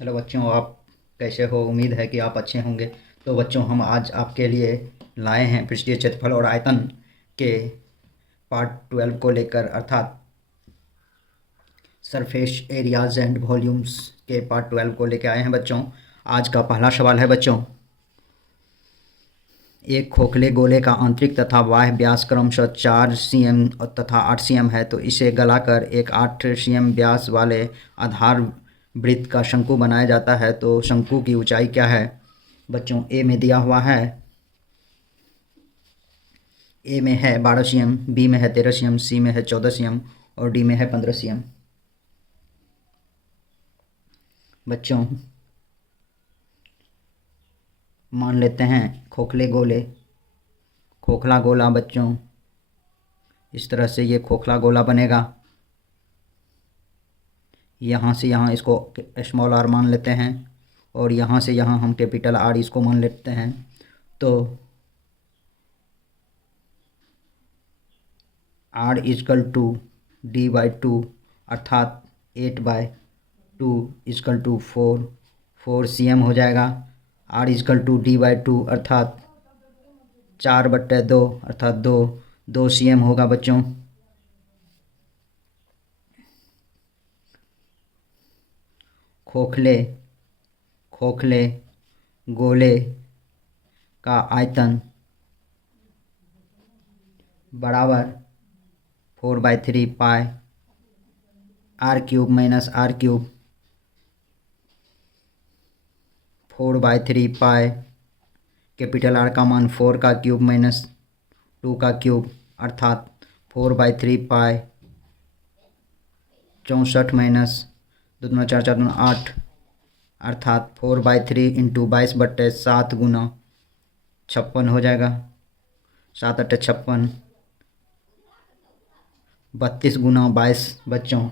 Hello बच्चों, आप कैसे हो? उम्मीद है कि आप अच्छे होंगे। तो बच्चों, हम आज आपके लिए लाए हैं पृष्ठीय क्षेत्रफल और आयतन के पार्ट 12 को लेकर, अर्थात सरफेस एरियाज एंड वॉल्यूम्स के पार्ट 12 को लेकर आए हैं बच्चों। आज का पहला सवाल है बच्चों, एक खोखले गोले का आंतरिक तथा बाह्य व्यास क्रमशः 4 cm तथा 8 cm है, तो इसे गलाकर एक 8 cm व्यास वाले आधार वृत्त का शंकु बनाया जाता है। तो शंकु की ऊंचाई क्या है? बच्चों, ए में दिया हुआ है, ए में है 12 cm, बी में है 13 cm, सी में है 14 cm और डी में है 15 cm। बच्चों, मान लेते हैं खोखले गोले, खोखला गोला बच्चों, इस तरह से ये खोखला गोला बनेगा। यहाँ से यहाँ इसको स्मॉल आर मान लेते हैं और यहाँ से यहाँ हम कैपिटल आर इसको मान लेते हैं। तो R equal to D by two, अर्थात 8/2 इजकल टू 4 cm हो जाएगा। R equal to D by two अर्थात 4/2 अर्थात 2 cm होगा बच्चों। खोखले खोखले गोले का आयतन बराबर 4/3 pi r cube minus r cube, 4/3 pi capital r का मान 4 का क्यूब माइनस 2 का क्यूब, अर्थात 4/3 पाई 64 माइनस 2 दूना 4 4 दूना 8, अर्थात 4/3 इंटू 22/7 गुना 56 हो जाएगा। 7 8 56, 32 गुना 22 बच्चों।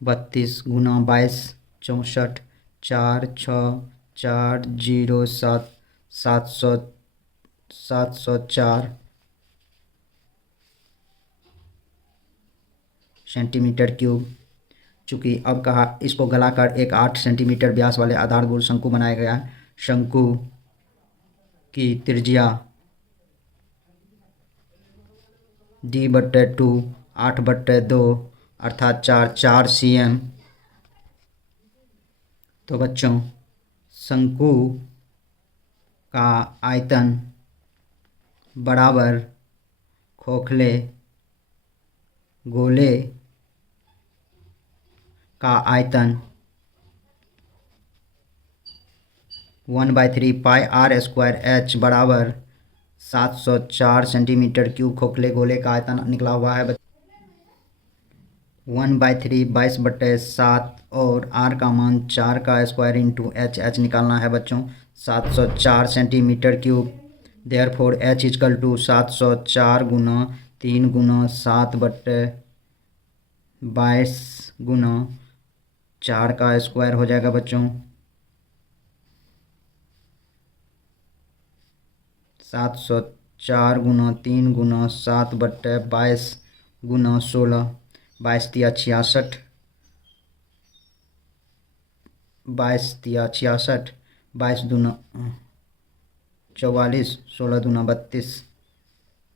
बत्तीस गुना 22 64, 4 6 4 0 7 704 सेंटीमीटर क्यूब। चूँकि अब कहा इसको गलाकर एक 8 सेंटीमीटर व्यास वाले आधारभूत शंकु बनाया गया है। शंकु की त्रिज्या D/2 8/2 अर्थात 4 cm। तो बच्चों, शंकु का आयतन बराबर खोखले गोले का आयतन 1/3 पाई आर स्क्वायर एच बराबर 704 सेंटीमीटर क्यूब खोखले गोले का आयतन निकला हुआ है। 1/3 22/7 और आर का मान 4 का स्क्वायर इंटू एच निकालना है बच्चों, 704 centimetre cube. Therefore H equal to 704 गुना 3 गुना 7/22 गुना 4 का स्क्वायर हो जाएगा बच्चों। 704 गुना 3 गुना 7/22 गुना 16, 22 तिया 66, 22 तिया 66, 22 दूना 44, 16 दूना 32।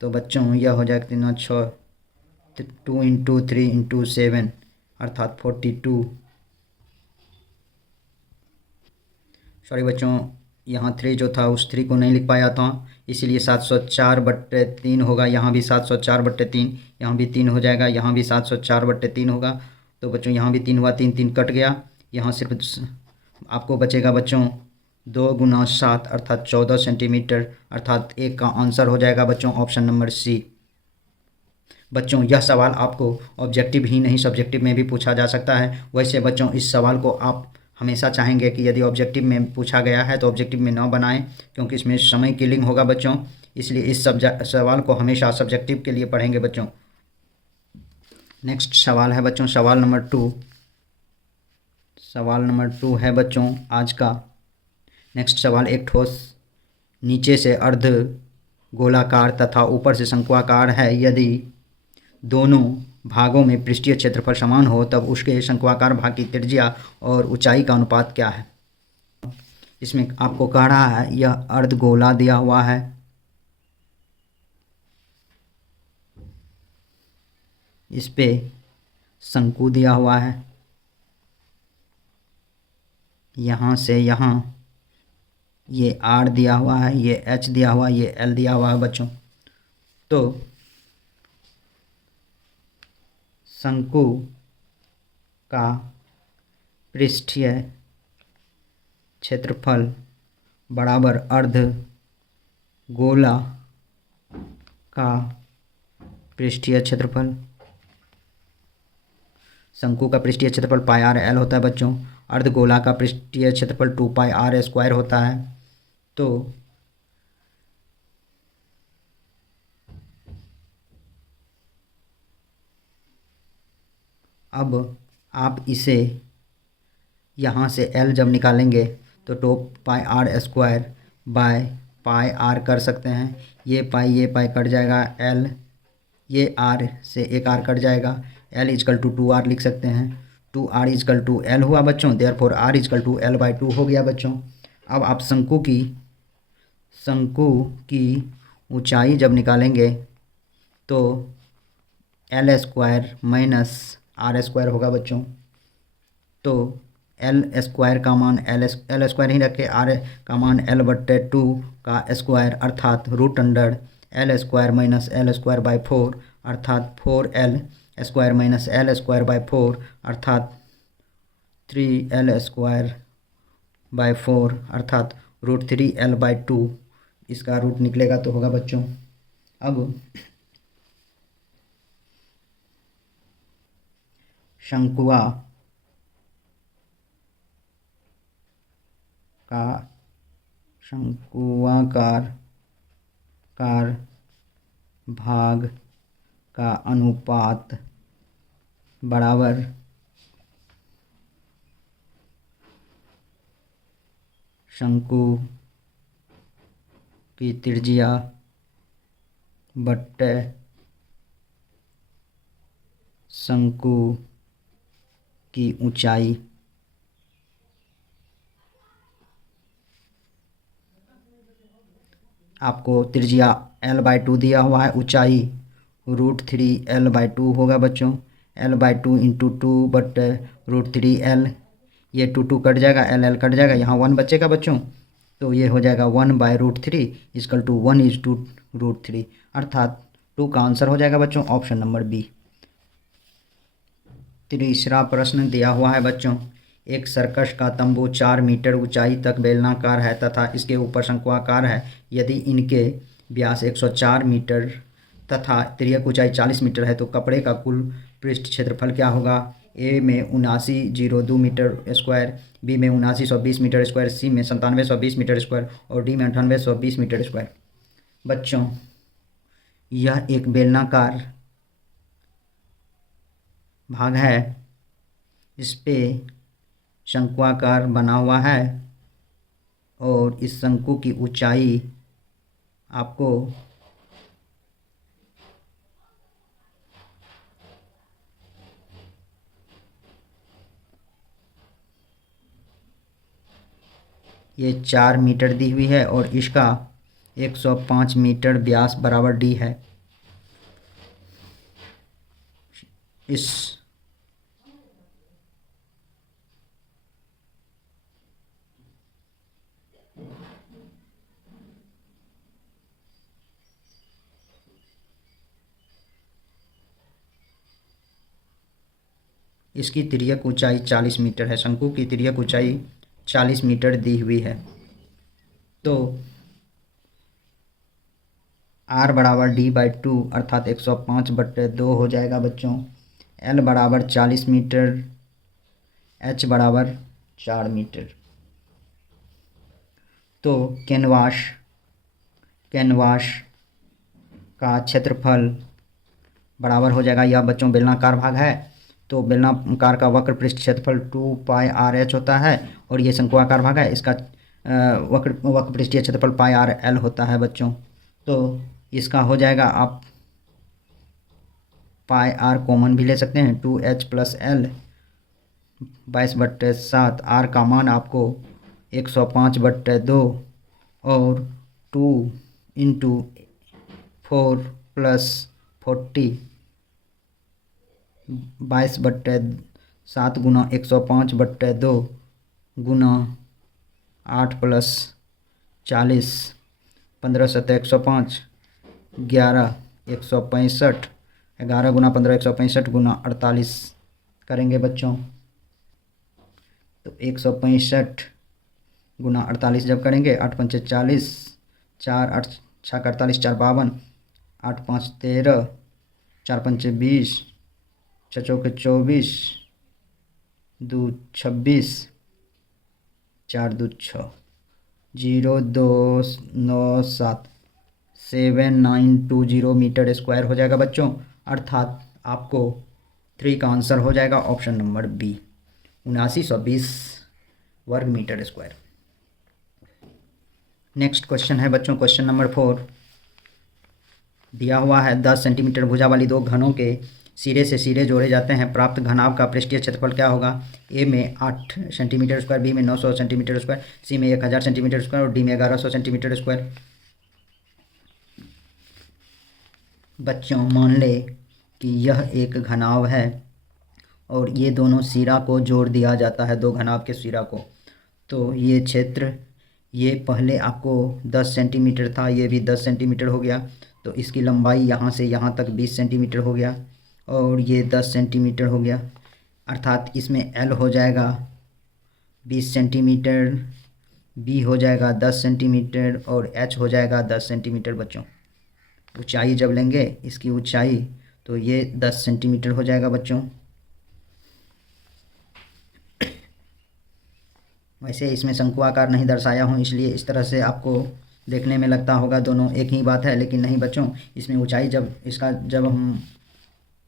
तो बच्चों यह हो जाएगा 3 6, 2 इंटू 3 इंटू 7 अर्थात 42। सॉरी बच्चों, यहाँ 3 जो था उस 3 को नहीं लिख पाया था, इसीलिए 704/3 होगा। यहाँ भी 704/3, यहाँ भी 3 हो जाएगा, यहाँ भी 704/3 होगा। तो बच्चों यहाँ भी 3 हुआ, 3 3 कट गया। यहाँ सिर्फ आपको बचेगा बच्चों 2 गुना 7 अर्थात 14 सेंटीमीटर, अर्थात एक का आंसर हो जाएगा बच्चों ऑप्शन नंबर सी। बच्चों, यह सवाल आपको ऑब्जेक्टिव ही नहीं सब्जेक्टिव में भी पूछा जा सकता है। वैसे बच्चों, इस सवाल को आप हमेशा चाहेंगे कि यदि ऑब्जेक्टिव में पूछा गया है तो ऑब्जेक्टिव में न बनाएं, क्योंकि इसमें समय किलिंग होगा बच्चों। इसलिए इस सवाल को हमेशा सब्जेक्टिव के लिए पढ़ेंगे बच्चों। नेक्स्ट सवाल है बच्चों सवाल नंबर 2। सवाल नंबर 2 है बच्चों आज का। नेक्स्ट सवाल, एक ठोस नीचे से अर्ध गोलाकार तथा ऊपर से शंक्वाकार है, यदि दोनों भागों में पृष्ठीय क्षेत्रफल समान हो तब उसके शंक्वाकार भाग की त्रिज्या और ऊंचाई का अनुपात क्या है। इसमें आपको कह रहा है यह अर्धगोला दिया हुआ है, इस पे शंकु दिया हुआ है, यहाँ से यहाँ ये R दिया हुआ है, ये H दिया हुआ है, ये L दिया हुआ है बच्चों। तो शंकु का पृष्ठीय क्षेत्रफल बराबर अर्ध गोला का पृष्ठीय क्षेत्रफल। शंकु का पृष्ठीय क्षेत्रफल पाई आर एल होता है बच्चों। अर्धगोला का पृष्ठीय क्षेत्रफल 2 पाई आर स्क्वायर होता है। तो अब आप इसे यहाँ से L जब निकालेंगे तो 2 pi r square by pi r कर सकते हैं। ये पाई कट जाएगा, L ये R से एक R कट जाएगा, L इजकल टू 2R लिख सकते हैं। 2R इजकल टू L हुआ बच्चों, therefore R is equal to L/2 हो गया बच्चों। अब आप शंकु की ऊंचाई जब निकालेंगे तो L square minus R square होगा बच्चों। तो L स्क्वायर का मान L स्क्वायर ही रखे, R का मान L/2 का स्क्वायर अर्थात root under L square minus L square by 4 अर्थात 4L square minus L square by 4 अर्थात 3L स्क्वायर बाई 4 अर्थात √3L/2। इसका रूट निकलेगा तो होगा बच्चों। अब शंक्वाकार भाग का अनुपात बराबर शंकु की त्रिज्या बट्टे शंकु की ऊंचाई। आपको त्रिज्या L/2 दिया हुआ है, ऊंचाई √3L/2 होगा बच्चों। L/2 इंटू 2/√3L, ये 2 कट जाएगा, L कट जाएगा, यहाँ 1 बचेगा बच्चों। तो ये हो जाएगा 1/√3 इजकल टू 1 इज टू √3 अर्थात 2 का आंसर हो जाएगा बच्चों ऑप्शन नंबर बी। तीसरा प्रश्न दिया हुआ है बच्चों, एक सर्कस का तंबू 4 मीटर ऊंचाई तक बेलनाकार है तथा इसके ऊपर शंक्वाकार है। यदि इनके व्यास 104 मीटर तथा तिर्यक ऊंचाई 40 मीटर है तो कपड़े का कुल पृष्ठ क्षेत्रफल क्या होगा। ए में 7902 मीटर स्क्वायर, बी में 7920 मीटर स्क्वायर, सी में 9720 मीटर स्क्वायर और डी में 9820 मीटर स्क्वायर। बच्चों यह एक बेलनाकार भाग है, इस पे शंक्वाकार बना हुआ है और इस शंकु की ऊंचाई आपको ये 4 मीटर दी हुई है और इसका 105 मीटर व्यास बराबर डी है। इसकी तिर्यक ऊंचाई 40 मीटर है, शंकु की तिर्यक ऊंचाई 40 मीटर दी हुई है। तो R बराबर D/2 अर्थात 105/2 हो जाएगा बच्चों। L बराबर 40 मीटर, H बराबर 4 मीटर। तो कैनवास का क्षेत्रफल बराबर हो जाएगा, यह बच्चों बेलनाकार भाग है तो बेलनाकार का वक्र पृष्ठ क्षेत्रफल 2 पाई RH होता है और ये शंक्वाकार भाग है, इसका वक्र पृष्ठीय क्षेत्रफल पाई RL होता है बच्चों। तो इसका हो जाएगा, आप पाई आर कॉमन भी ले सकते हैं, 2h प्लस एल 22/7। आर का मान आपको 105/2 और 2 इंटू 4 प्लस 40 22/7 गुना 105/2 गुना 8 प्लस 40 15 7 105 11 165 11 गुना 15 165 गुना 48 करेंगे बच्चों। तो 165 गुना 48 जब करेंगे, 8 पंचे 40, 4 8 6 48 4 52, 8 5 13, 4 पंचे 20, 6 चौके 24, 2 26, 4 2 6, 0 2 9 7 7920 मीटर स्क्वायर हो जाएगा बच्चों। अर्थात आपको 3 का आंसर हो जाएगा ऑप्शन नंबर बी, 7920 वर्ग मीटर स्क्वायर। नेक्स्ट क्वेश्चन है बच्चों क्वेश्चन नंबर 4। दिया हुआ है 10 सेंटीमीटर भुजा वाली दो घनों के सिरे से सिरे जोड़े जाते हैं, प्राप्त घनाभ का पृष्ठीय क्षेत्रफल क्या होगा? ए में 8 सेंटीमीटर स्क्वायर, बी में 900 सेंटीमीटर स्क्वायर, सी में 1000 सेंटीमीटर स्क्वायर और डी में 1100 सेंटीमीटर स्क्वायर। बच्चों मान ले कि यह एक घनाभ है और ये दोनों सिरा को जोड़ दिया जाता है, दो घनाभ के सिरा को। तो ये क्षेत्र, ये पहले आपको 10 सेंटीमीटर था, ये भी 10 सेंटीमीटर हो गया, तो इसकी लंबाई यहाँ से यहाँ तक 20 सेंटीमीटर हो गया और ये 10 सेंटीमीटर हो गया। अर्थात इसमें एल हो जाएगा 20 सेंटीमीटर, बी हो जाएगा 10 सेंटीमीटर और एच हो जाएगा 10 सेंटीमीटर। बच्चों ऊंचाई जब लेंगे इसकी ऊंचाई, तो ये 10 सेंटीमीटर हो जाएगा बच्चों। वैसे इसमें शंकु आकार नहीं दर्शाया हूँ, इसलिए इस तरह से आपको देखने में लगता होगा दोनों एक ही बात है, लेकिन नहीं बच्चों, इसमें ऊंचाई जब हम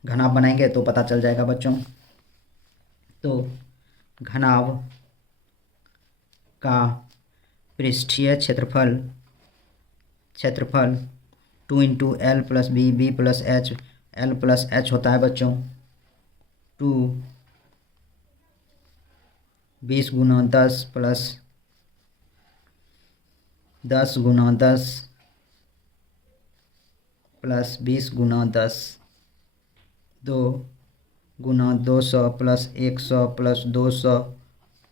घनाभ बनाएंगे तो पता चल जाएगा बच्चों। तो घनाभ का पृष्ठीय क्षेत्रफल 2 into L plus B, B plus H, L plus H होता है बच्चों 2 20 गुना 10 प्लस 10 गुना 10 प्लस 20 गुना 10, 2 गुना 200 प्लस 100 प्लस 200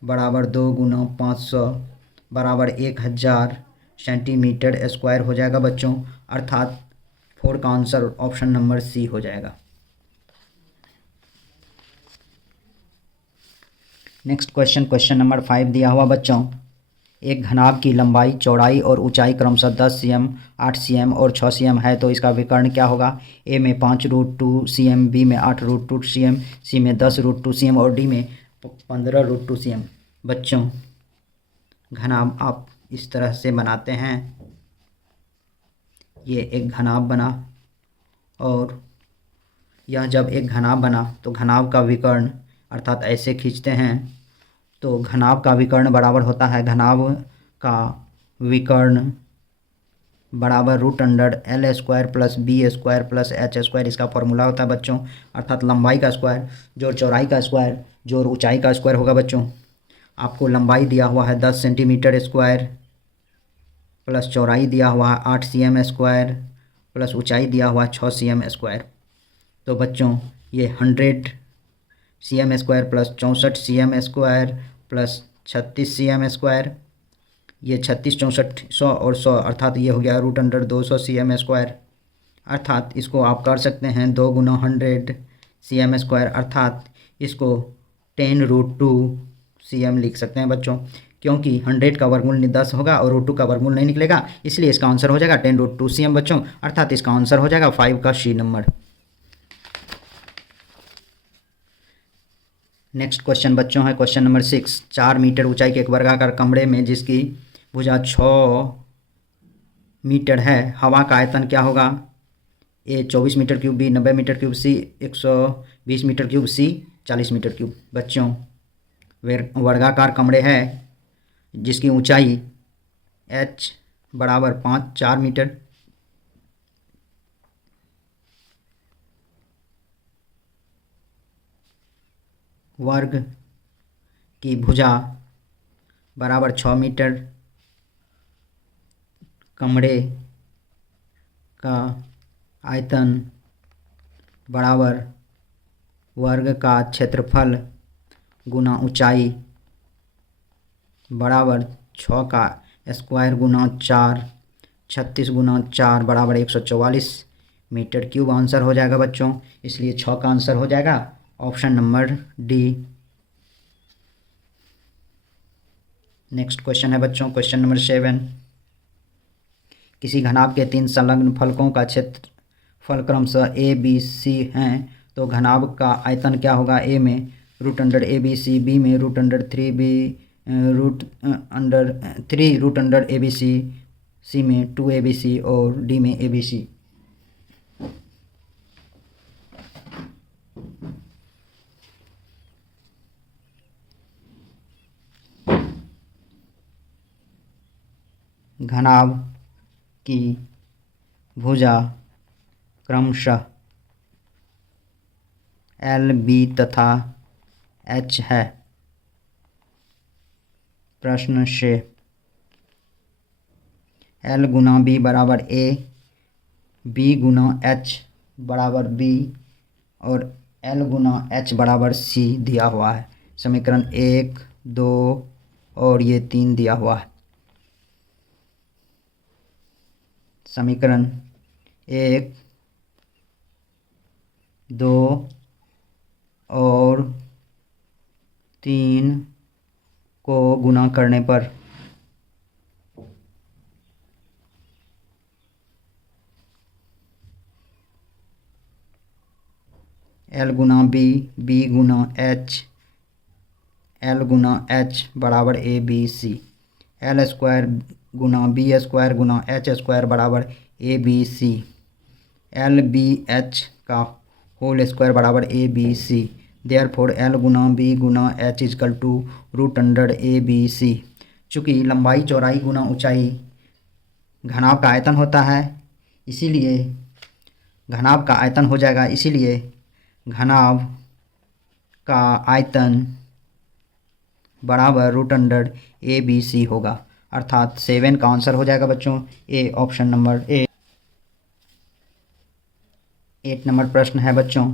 बराबर 2 गुना 500 बराबर 1000 सेंटीमीटर स्क्वायर हो जाएगा बच्चों। अर्थात 4 का आंसर ऑप्शन नंबर सी हो जाएगा। नेक्स्ट क्वेश्चन नंबर 5 दिया हुआ बच्चों, एक घनाभ की लंबाई, चौड़ाई और ऊंचाई क्रमशः 10 cm, 8 cm और 6 cm है, तो इसका विकर्ण क्या होगा? ए में 5√2 cm, बी में 8√2 cm, सी में 10√2 cm और डी में 15√2 cm। बच्चों घनाभ आप इस तरह से बनाते हैं, ये एक घनाभ बना और यह जब एक घनाभ बना तो घनाभ का विकर्ण अर्थात ऐसे खींचते हैं तो घनाभ का विकर्ण बराबर होता है, घनाभ का विकर्ण बराबर √L² plus B² plus H², इसका फॉर्मूला होता है बच्चों। अर्थात लंबाई का स्क्वायर जोड़ चौड़ाई का स्क्वायर जोड़ ऊंचाई का स्क्वायर होगा बच्चों। आपको लंबाई दिया हुआ है 10 सेंटीमीटर स्क्वायर प्लस चौड़ाई दिया हुआ है 8 cm स्क्वायर प्लस ऊंचाई दिया हुआ है 6 cm स्क्वायर। तो बच्चों ये 100 cm square plus 64 cm square plus 36 cm square, ये 36 64 100 और 100 अर्थात ये हो गया √200 cm स्क्वायर। अर्थात इसको आप कर सकते हैं 2 गुना 100 cm स्क्वायर, अर्थात इसको 10√2 cm लिख सकते हैं बच्चों, क्योंकि 100 का वर्गमूल 10 होगा और √2 का वर्गमूल नहीं निकलेगा, इसलिए इसका आंसर हो जाएगा 10√2 cm बच्चों। अर्थात इसका आंसर हो जाएगा 5 का सी नंबर। नेक्स्ट क्वेश्चन बच्चों है क्वेश्चन नंबर 6। 4 मीटर ऊंचाई के एक वर्गाकार कमरे में जिसकी भुजा 6 मीटर है, हवा का आयतन क्या होगा? A 24 metre cube, B 90 metre cube, C 120 metre cube, C 40 metre cube. बच्चों वर्गाकार कमरे है जिसकी ऊंचाई h बराबर 4 मीटर वर्ग की भुजा बराबर 6 मीटर, कमरे का आयतन बराबर वर्ग का क्षेत्रफल गुना ऊंचाई बराबर 6 का स्क्वायर गुना 4, 36 गुना 4 बराबर 144 मीटर क्यूब आंसर हो जाएगा बच्चों। इसलिए 6 का आंसर हो जाएगा option number D. Next question है बच्चों, क्वेश्चन नंबर 7। किसी घनाभ के 3 संलग्न फलकों का क्षेत्रफल क्रमशः ए बी सी हैं, तो घनाभ का आयतन क्या होगा? ए में √ABC, बी में √3b, √3√ABC, सी में 2ABC और डी में ABC। घनाभ की भुजा क्रमशः L, B तथा H है। प्रश्न से L गुना B बराबर A, B गुना H बराबर B और L गुना H बराबर C दिया हुआ है। समीकरण 1, 2 और ये 3 दिया हुआ है। समीकरण 1, 2 और 3 को गुना करने पर L गुना B, B गुना H, L गुना H बराबर ABC, L स्क्वायर गुना B स्क्वायर गुना H स्क्वायर बराबर ABC, LBH का होल स्क्वायर बराबर ABC। देयरफॉर L गुना B गुना H इजकल टू √ABC। चूँकि लंबाई चौड़ाई गुना ऊंचाई घनाभ का आयतन होता है, इसीलिए घनाभ का आयतन हो जाएगा, इसीलिए घनाभ का आयतन बराबर √ABC होगा। अर्थात 7 का आंसर हो जाएगा बच्चों ए, ऑप्शन नंबर ए। 8 नंबर प्रश्न है बच्चों।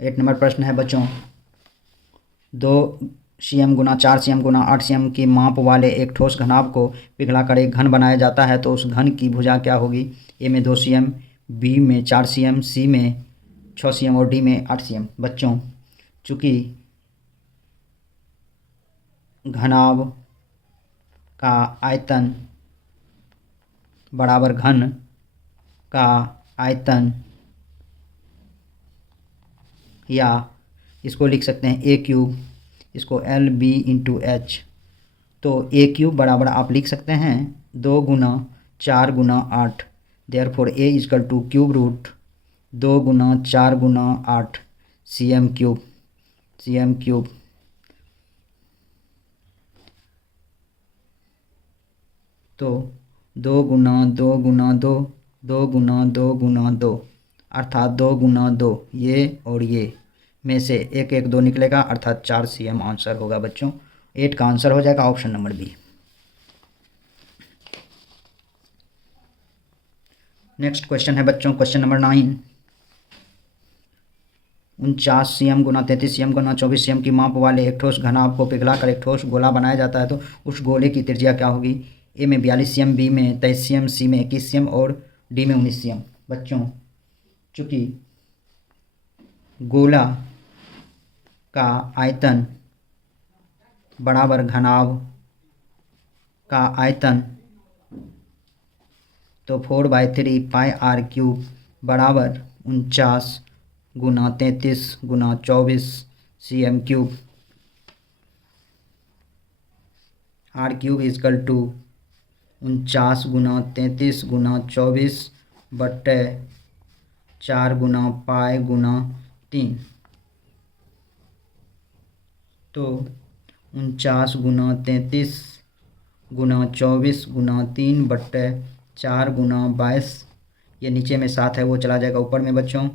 8 नंबर प्रश्न है बच्चों। 2 cm गुना 4 cm गुना 8 cm की माप वाले एक ठोस घनाभ को पिघलाकर एक घन बनाया जाता है, तो उस घन की भुजा क्या होगी? ए में 2 cm, बी में 4 cm, सी में 6 cm और डी में 8 cm। बच्चों, चूँकि घनाभ का आयतन बराबर घन का आयतन, या इसको लिख सकते हैं ए क्यूब, इसको LB इंटू H। तो ए क्यूब बराबर आप लिख सकते हैं 2 गुना 4 गुना 8। Therefore A is equal to cube root 2 Guna 4 Guna 8 cm cube. तो 2 गुना 2 गुना 2, 2 गुना 2 गुना 2, अर्थात 2 गुना 2, ये और ये में से एक 2 निकलेगा, अर्थात 4 cm आंसर होगा बच्चों। 8 का आंसर हो जाएगा option number B. Next question है बच्चों, क्वेश्चन नंबर 9। 49 cm गुना 33 cm गुना 24 cm की माप वाले एक ठोस घनाभ को पिघलाकर एक ठोस गोला बनाया जाता है, तो उस गोले की त्रिज्या क्या होगी? ए में 42 cm, बी में 23 cm, सी में 21 cm और डी में 19 cm। बच्चों, चूँकि गोला का आयतन बराबर घनाभ का आयतन, तो 4/3 पाई r क्यूब बराबर 49 गुना 33 गुना 24 cm क्यूब। r क्यूब इजकल टू 49 गुना 33 गुना 24 बट्टे 4 गुना पाई गुना 3। तो 49 गुना 33 गुना 24 गुना 3 बट्टे 4 गुना 22, ये नीचे में 7 है वो चला जाएगा ऊपर में बच्चों,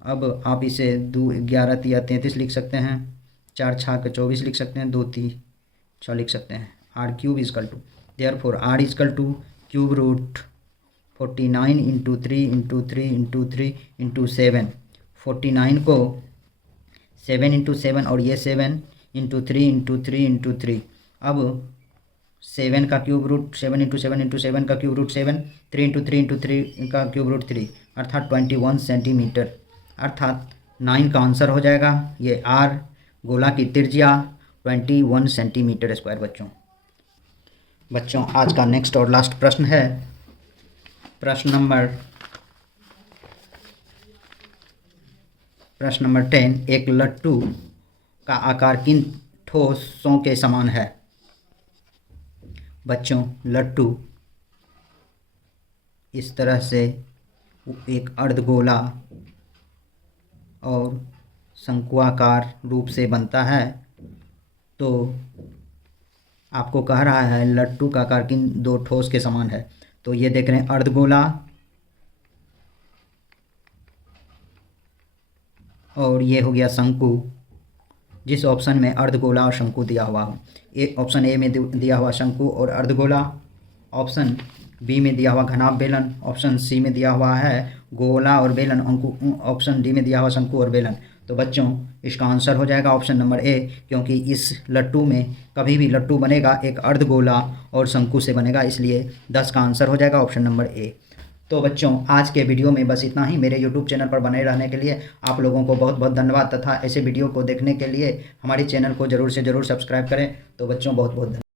अब आप इसे 2 11 तिया 33 लिख सकते हैं, 4 छः के 24 लिख सकते हैं, 2 3 6 लिख सकते हैं। R cube equal to, therefore R equal to cube root 49 into 3 into 3 into 3 into 7। 49 को 7 इंटू 7 और ये 7 इंटू 3 इंटू 3 इंटू 3। अब 7 का क्यूब रूट 7 इंटू 7 इंटू 7 का क्यूब रूट 7, 3 इंटू 3 इंटू 3 का क्यूब रूट 3, अर्थात 21 सेंटीमीटर। अर्थात 9 का आंसर हो जाएगा। ये आर गोला की त्रिज्या 21 सेंटीमीटर स्क्वायर। बच्चों आज का नेक्स्ट और लास्ट प्रश्न है प्रश्न नंबर 10। एक लट्टू का आकार किन ठोसों के समान है? बच्चों लट्टू इस तरह से एक अर्धगोला और शंक्वाकार रूप से बनता है। तो आपको कह रहा है लट्टू का आकार किन 2 ठोस के समान है। तो ये देख रहे हैं अर्धगोला और ये हो गया शंकु। जिस ऑप्शन में अर्धगोला और शंकु दिया हुआ हो, ऑप्शन ए में दिया हुआ शंकु और अर्धगोला, ऑप्शन बी में दिया हुआ घनाभ बेलन, ऑप्शन सी में दिया हुआ है गोला और बेलन, ऑप्शन डी में दिया हुआ शंकु और बेलन। तो बच्चों इसका आंसर हो जाएगा ऑप्शन नंबर ए, क्योंकि इस लट्टू में कभी भी लट्टू बनेगा एक अर्धगोला और शंकु से बनेगा, इसलिए 10 का आंसर हो जाएगा ऑप्शन नंबर ए। तो बच्चों आज के वीडियो में बस इतना ही। मेरे यूट्यूब चैनल पर बने रहने के लिए आप लोगों को बहुत बहुत धन्यवाद, तथा ऐसे वीडियो को देखने के लिए हमारे चैनल को ज़रूर से ज़रूर सब्सक्राइब करें। तो बच्चों बहुत बहुत धन्यवाद।